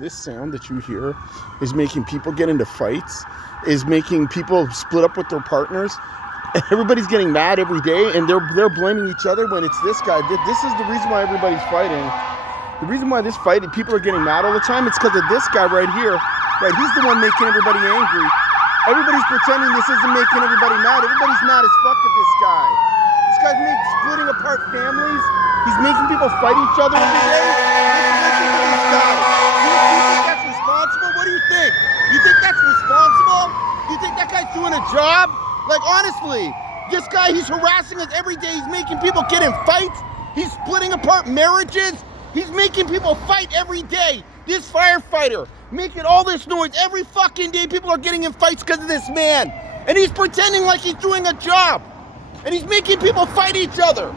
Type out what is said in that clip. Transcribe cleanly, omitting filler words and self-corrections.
this sound that you hear is making people get into fights, is making people split up with their partners. Everybody's getting mad every day, and they're blaming each other when it's this guy. This is the reason why everybody's fighting. The reason why people are getting mad all the time, it's because of this guy right here. Right, he's the one making everybody angry. Everybody's pretending this isn't making everybody mad. Everybody's mad as fuck at this guy. This guy's splitting apart families. He's making people fight each other every day. Listen to this guy. Do you think that's responsible? What do you think? You think that's responsible? Do you think that guy's doing a job? Like, honestly, this guy, he's harassing us every day. He's making people get in fights. He's splitting apart marriages. He's making people fight every day. This firefighter making all this noise every fucking day. People are getting in fights because of this man. And he's pretending like he's doing a job. And he's making people fight each other.